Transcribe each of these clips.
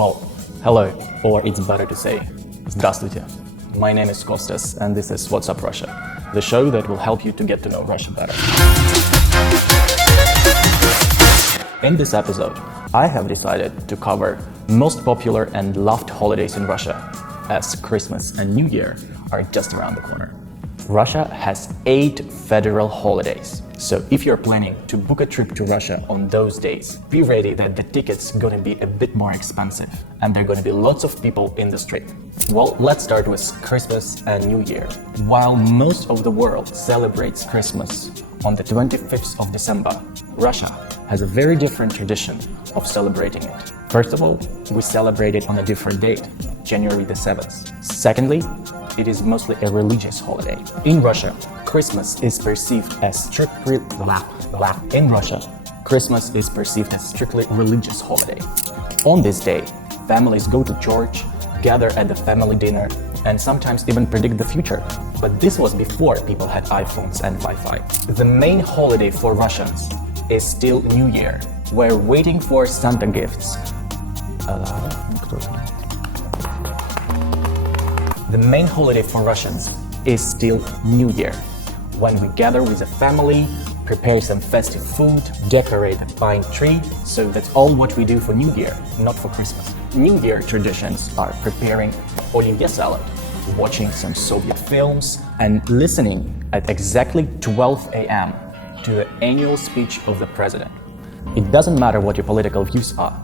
Well, hello, or it's better to say, Здравствуйте. My name is Kostas, and this is What's Up Russia, the show that will help you to get to know Russia better. In this episode, I have decided to cover most popular and loved holidays in Russia, as Christmas and New Year are just around the corner. Russia has 8 federal holidays. So if you're planning to book a trip to Russia on those days, be ready that the tickets gonna be a bit more expensive and there are gonna be lots of people in the street. Well, let's start with Christmas and New Year. While most of the world celebrates Christmas on the 25th of December, Russia has a very different tradition of celebrating it. First of all, we celebrate it on a different date, January the 7th. Secondly, it is mostly a religious holiday. In Russia, Christmas is perceived as strictly religious holiday. On this day, families go to church, gather at the family dinner, and sometimes even predict the future. But this was before people had iPhones and Wi-Fi. The main holiday for Russians is still New Year. We're waiting for Santa gifts. The main holiday for Russians is still New Year, when we gather with the family, prepare some festive food, decorate a pine tree. So that's all what we do for New Year, not for Christmas. New Year traditions are preparing Olivier salad, watching some Soviet films, and listening at exactly 12 a.m. to the annual speech of the president. It doesn't matter what your political views are,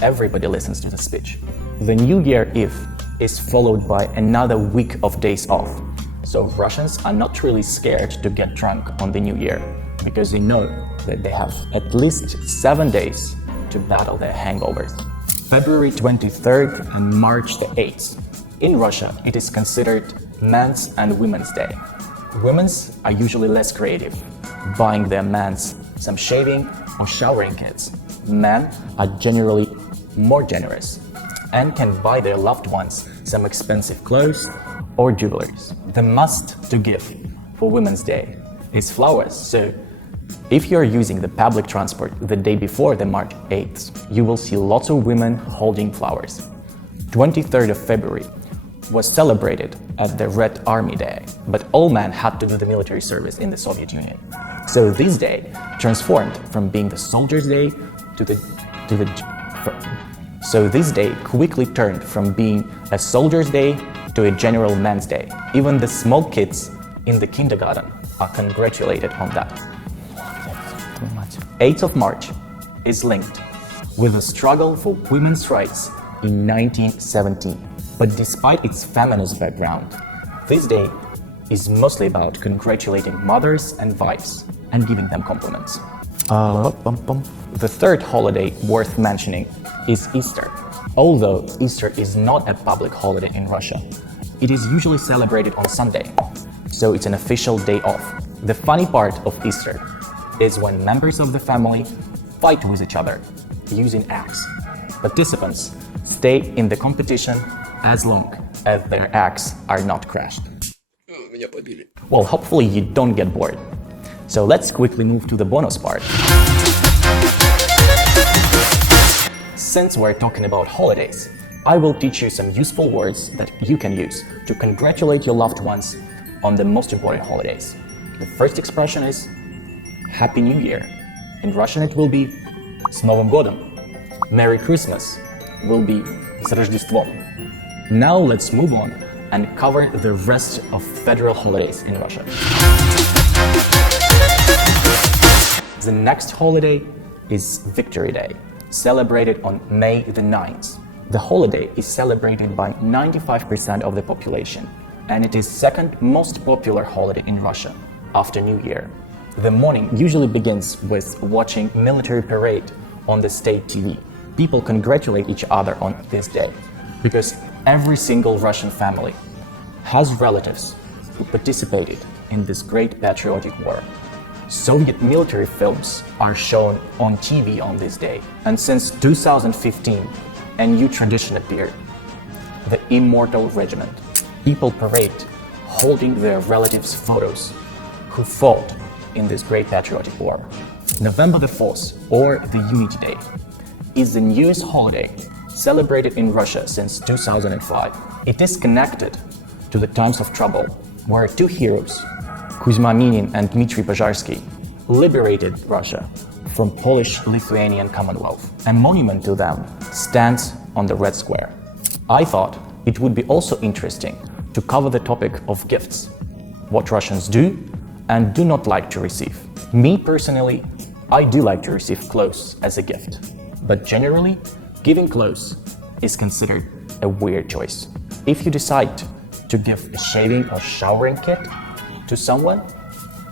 everybody listens to the speech. The New Year Eve is followed by another week of days off. So Russians are not really scared to get drunk on the New Year because they know that they have at least 7 days to battle their hangovers. February 23rd and March the 8th. In Russia, it is considered Men's and Women's Day. Women's are usually less creative, buying their men's some shaving or showering kits. Men are generally more generous and can buy their loved ones some expensive clothes or jewelries. The must to give for Women's Day is flowers. So if you're using the public transport the day before the March 8th, you will see lots of women holding flowers. 23rd of February was celebrated as the Red Army Day, but all men had to do the military service in the Soviet Union. So this day transformed from being the Soldiers' Day So this day quickly turned from being a Soldier's Day to a General Men's Day. Even the small kids in the kindergarten are congratulated on that. 8th of March is linked with the struggle for women's rights in 1917. But despite its feminist background, this day is mostly about congratulating mothers and wives and giving them compliments. The third holiday worth mentioning is Easter. Although Easter is not a public holiday in Russia, it is usually celebrated on Sunday, so it's an official day off. The funny part of Easter is when members of the family fight with each other using axe. Participants stay in the competition as long as their axes are not crashed. Well, hopefully you don't get bored. So let's quickly move to the bonus part. Since we're talking about holidays, I will teach you some useful words that you can use to congratulate your loved ones on the most important holidays. The first expression is Happy New Year. In Russian it will be С Новым годом. Merry Christmas will be С Рождеством. Now let's move on and cover the rest of federal holidays in Russia. The next holiday is Victory Day, celebrated on May the 9th. The holiday is celebrated by 95% of the population, and it is second most popular holiday in Russia after New Year. The morning usually begins with watching military parade on the state TV. People congratulate each other on this day because every single Russian family has relatives who participated in this great patriotic war. Soviet military films are shown on TV on this day. And since 2015, a new tradition appeared, the Immortal Regiment. People parade holding their relatives' photos who fought in this great patriotic war. November the 4th, or the Unity Day, is the newest holiday celebrated in Russia since 2005. It is connected to the times of trouble, where two heroes, Kuzma Minin and Dmitry Pozharsky, liberated Russia from Polish-Lithuanian Commonwealth. A monument to them stands on the Red Square. I thought it would be also interesting to cover the topic of gifts, what Russians do and do not like to receive. Me personally, I do like to receive clothes as a gift, but generally, giving clothes is considered a weird choice. If you decide to give a shaving or showering kit to someone,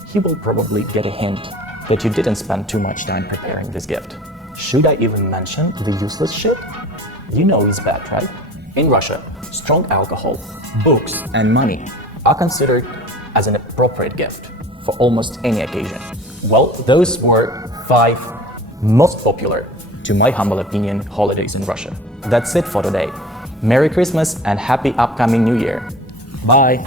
he will probably get a hint that you didn't spend too much time preparing this gift. Should I even mention the useless shit? You know it's bad, right? In Russia, strong alcohol, books, and money are considered as an appropriate gift for almost any occasion. Well, those were 5 most popular, to my humble opinion, holidays in Russia. That's it for today. Merry Christmas and happy upcoming New Year. Bye!